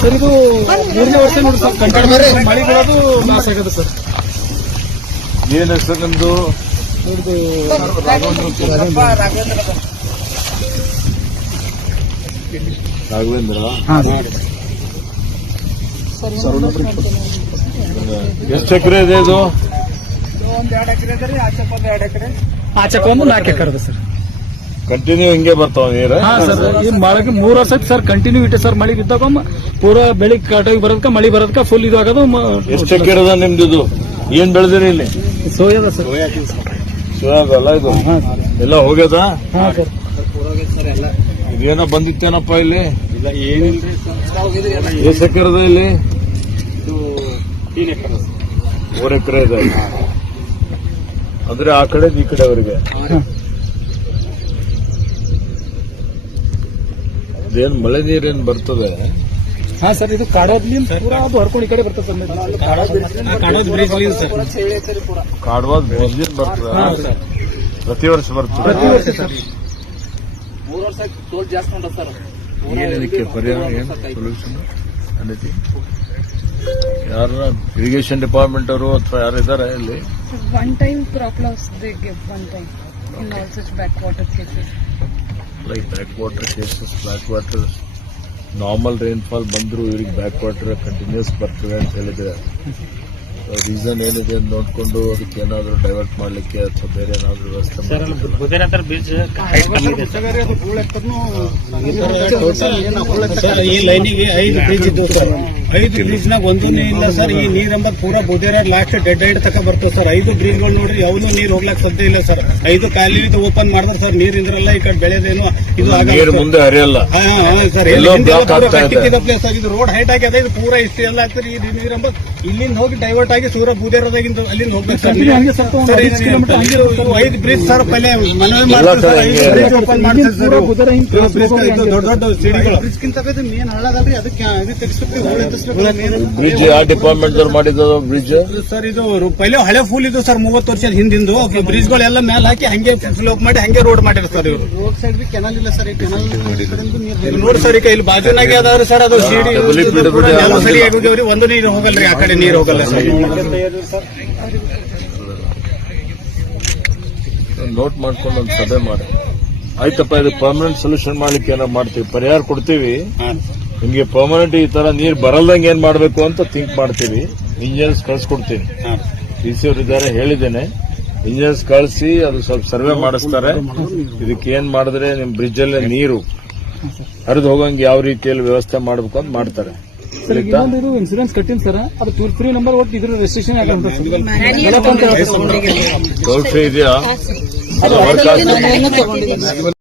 Sir ಇದು 3ನೇ ವರ್ಷ ನೋಡಿ ಸರ್, ಕಂಟಿನ್ಯೂ ಮಳೆ ಬರೋದು ಲಾಸ್ ಆಗುತ್ತೆ ಸರ್. ಏನ್ ಹೆಸರು ನಿಮ್ದು? ರಾಘವೇಂದ್ರ. ಎಷ್ಟು ಎಕರೆ ಇದೆ ಇದು? ಒಂದು 2 ಎಕರೆ ಇದೆ ರೀ, ಆಚೆಗೆ 2 ಎಕರೆ, ಆಚೆಗೆ 4 ಎಕರೆ ಸರ್. ಕಂಟಿನ್ಯೂ ಹಿಂಗೆ ಬರ್ತಾವ ನೀರು? ಹಾ ಸರ್, ಈ ಮಳೆಗೆ 3 ವರ್ಷ ಸರ್ ಕಂಟಿನ್ಯೂ ಇಟ್ಟೆ ಸರ್. ಮಳೆ ಇದ್ದಾಗ ಪೂರಾ ಬೆಳಿಗ್ಗೆ ಕಟಾಗಿ ಬರೋದಕ್ಕ ಮಳೆ ಬರೋದಕ್ಕ ಫುಲ್ ಇದು ಆಗೋದು. ಎಷ್ಟು ಎಕರೆ ಅದ ನಿಮ್ದು? ಇದು ಏನ್ ಬೆಳೆದಿರಿ ಇಲ್ಲಿ? ಸೋಯಾದ ಸರ್. ಸೋಯಾದಲ್ಲ ಇದು? ಎಲ್ಲ ಹೋಗ್ಯದ? ಹಾ ಸರ್. ಇದೇನೋ ಬಂದಿತ್ತೇನಪ್ಪ ಇಲ್ಲಿ? ಇಲ್ಲ ಏನಿಲ್ರಿ ಸರ್. ಎಷ್ಟು ಎಕರೆ ಅದ ಇಲ್ಲಿ? ಇದು 3 ಎಕರೆ 3 ಎಕರೆ ಇದೆ ಅಂದ್ರೆ ಆ ಕಡೆ ಈ ಕಡೆವರೆಗೆ. ಇದೇನ್ ಮಳೆ ನೀರೇನ್ ಬರ್ತದೆ? ಹಾ ಸರ್, ಇದು ಕಾಡೋದ್ಲಿ ಪೂರಾ ಅದು ಹರ್ಕೊಂಡು ಈ ಕಡೆ ಬರ್ತದೆ ಸರ್. ಕಾಡೋದ್ ಬ್ರಿಡ್ಜ್ ಸರ್. ಕಾಡವಾದ ಬ್ರಿಡ್ಜ್ ಬರ್ತದೆ, ಪ್ರತಿ ವರ್ಷ ಬರ್ತದೆ. ಪ್ರತಿ ವರ್ಷ ಸರ್. 3 ವರ್ಷ ಟೋಲ್ ಜಾಸ್ತಿ ಉಂಟ ಸರ್. ಏನ್ ಇದಕ್ಕೆ ಪರಿಹಾರ, ಏನ್ ಸೊಲ್ಯೂಷನ್ ಅನ್ನೈತಿ? ಯಾರ ಇರಿಗೇಷನ್ ಡಿಪಾರ್ಟ್ಮೆಂಟ್ ಅವರು ಅಥವಾ ಯಾರಿದ್ದಾರೆ ಇಲ್ಲಿ? One time crop loss they give one time in all such backwater cases. Like back water cases, back water normal rainfall ಬಂದ್ರು ಇವ್ರಿಗೆ ಬ್ಯಾಕ್ ವಾಟರ್ ಕಂಟಿನ್ಯೂಸ್ ಬರ್ತದೆ ಅಂತ ಹೇಳಿದ್ರೆ ರೀಸನ್ ಏನಿದೆ ನೋಡ್ಕೊಂಡು ಅದಕ್ಕೆ ಏನಾದ್ರು ಡೈವರ್ಟ್ ಮಾಡ್ಲಿಕ್ಕೆ ಅಥವಾ ಬೇರೆ ಏನಾದ್ರು ವ್ಯವಸ್ಥೆ ಸರ್. ಈ ಲೈನಿಗೆ 5 ಬ್ರಿಡ್ಜ್ ಇದ್ದು ಸರ್. 5 ಬ್ರಿಡ್ಜ್ ನಾಗ ಒಂದೂ ಇಲ್ಲ ಸರ್. ಈ ನೀರಂಬದ್ ಪೂರಾ ಬುದೇರ ಲಾಸ್ಟ್ ಡೆಡ್ ಐಡ್ ತಕ ಬರ್ತದೆ ಸರ್. 5 ಬ್ರಿಡ್ಜ್ಗಳು ನೋಡ್ರಿ, ಅವನು ನೀರ್ ಹೋಗ್ಲಾಕ್ ಸಾಧ್ಯ ಇಲ್ಲ ಸರ್. 5 ಖಾಲಿ ಓಪನ್ ಮಾಡಿದ್ರೆ ಸರ್ ನೀರ್ ಇಂದ್ರಲ್ಲ ಈ ಕಡೆ ಬೆಳೆದೇನು ಇದು ನೀರು ಮುಂದೆ ಹರಿಯಲ್ಲ ಸರ್. ಪ್ಲೇಸ್ ಆಗಿದೆ, ರೋಡ್ ಹೈಟ್ ಆಗ್ಯದ. ಇದು ಪೂರಾ ಇಷ್ಟು ಎಲ್ಲ ಆಗ್ತದೆ. ಈ ನೀರಂಬದ್ ಇಲ್ಲಿಂದ ಹೋಗಿ ಡೈವರ್ಟ್ ಆಗಿ ಸೂರ ಬೂದೇರದಾಗಿಂದ ಅಲ್ಲಿಂದ ಹೋಗ್ಬೇಕು ಸರ್. 5 ಬ್ರಿಡ್ಜ್ ಸರ್ ಪಲ್ಲೆ ಮನವಿ ಮಾಡ್ತಾರೆ ಸರ್. ಓಪನ್ ಮಾಡ್ತಾರೆ ಸರ್. ದೊಡ್ಡ ದೊಡ್ಡ ಸಿಡಿಗಳು ಬ್ರಿಡ್ಜ್ಗಿಂತ ಮೇನ್ ಹಳ್ಳದಲ್ರಿ, ಅದಕ್ಕೆ ಇದು ತೆಗಿಸ್ಬೇಕು. ಬ್ರಿಡ್ಜ್ ಯಾವ ಡಿಪಾರ್ಟ್ಮೆಂಟ್ ಅವ್ರು ಮಾಡಿದ್ರು ಬ್ರಿಡ್ಜ್ ಸರ್? ಇದು ಪಲ್ಲೆ ಹಳೆ ಫುಲ್ ಇದು ಸರ್. 30 ವರ್ಷದ ಹಿಂದಿಂದು ಬ್ರಿಡ್ಜ್ಗಳೆಲ್ಲ ಮೇಲೆ ಹಾಕಿ ಹಂಗೆ ಸ್ಲೋಪ್ ಮಾಡಿ ಹಂಗೆ ರೋಡ್ ಮಾಡಿರ ಸರ್. ಇವರು ರೋಡ್ ಸೈಡ್ ಬಿ ಕೆನಲ್ ಇಲ್ಲ ಸರ್. ಈ ಕೆನಲ್ ನೋಡಿ ಸರ್, ಈಗ ಇಲ್ಲಿ ಬಾಜುನಾಗೆ ಅದಾವ್ರಿ ಸರ್. ಅದು ಸಿಡಿ ಸರಿಯಾಗಿ ಹೋಗ್ಯವ್ರಿ. ಒಂದು ನೀರು ಹೋಗಲ್ರಿ, ಆ ಕಡೆ ನೀರು ಹೋಗಲ್ಲ ಸರ್. ನೋಟ್ ಮಾಡ್ಕೊಂಡು ಒಂದು ಸಭೆ ಮಾಡಿ, ಆಯ್ತಪ್ಪ ಇದು ಪರ್ಮನೆಂಟ್ ಸೊಲ್ಯೂಷನ್ ಮಾಡ್ಲಿಕ್ಕೆ ಏನೋ ಮಾಡ್ತೀವಿ, ಪರಿಹಾರ ಕೊಡ್ತೀವಿ, ನಿಮ್ಗೆ ಪರ್ಮನೆಂಟ್ ಈ ತರ ನೀರ್ ಬರಲ್ದಂಗೆ ಏನ್ ಮಾಡ್ಬೇಕು ಅಂತ ಥಿಂಕ್ ಮಾಡ್ತೀವಿ. ಇಂಜಿನಿಯರ್ಸ್ ಕಳ್ಸಿಕೊಡ್ತೀನಿ, ಡಿಸಿ ಅವರು ಇದ್ದಾರೆ, ಹೇಳಿದ್ದೇನೆ. ಇಂಜಿನಿಯರ್ಸ್ ಕಳಿಸಿ ಅದು ಸ್ವಲ್ಪ ಸರ್ವೆ ಮಾಡಿಸ್ತಾರೆ. ಇದಕ್ಕೆ ಏನ್ ಮಾಡಿದ್ರೆ ನಿಮ್ ಬ್ರಿಡ್ಜ್ ಅಲ್ಲೇ ನೀರು ಹರಿದು ಹೋಗಂಗೆ ಯಾವ ರೀತಿಯಲ್ಲಿ ವ್ಯವಸ್ಥೆ ಮಾಡಬೇಕು ಅಂತ ಮಾಡ್ತಾರೆ. ಇನ್ನೊಂದು ಇನ್ಸೂರೆನ್ಸ್ ಕಟ್ಟಿನ ಸರ್, ಅದು ಟೋಲ್ ಫ್ರೀ ನಂಬರ್ ಒಟ್ಟು ಇದ್ರ ರಿಜಿಸ್ಟ್ರೇಷನ್ ಆಗಲ್ಲ. ಟೋಲ್ ಫ್ರೀ ಇದೆಯಾ? ಅದು ವರ್ಕ್ ಆಗ್ತದೆ.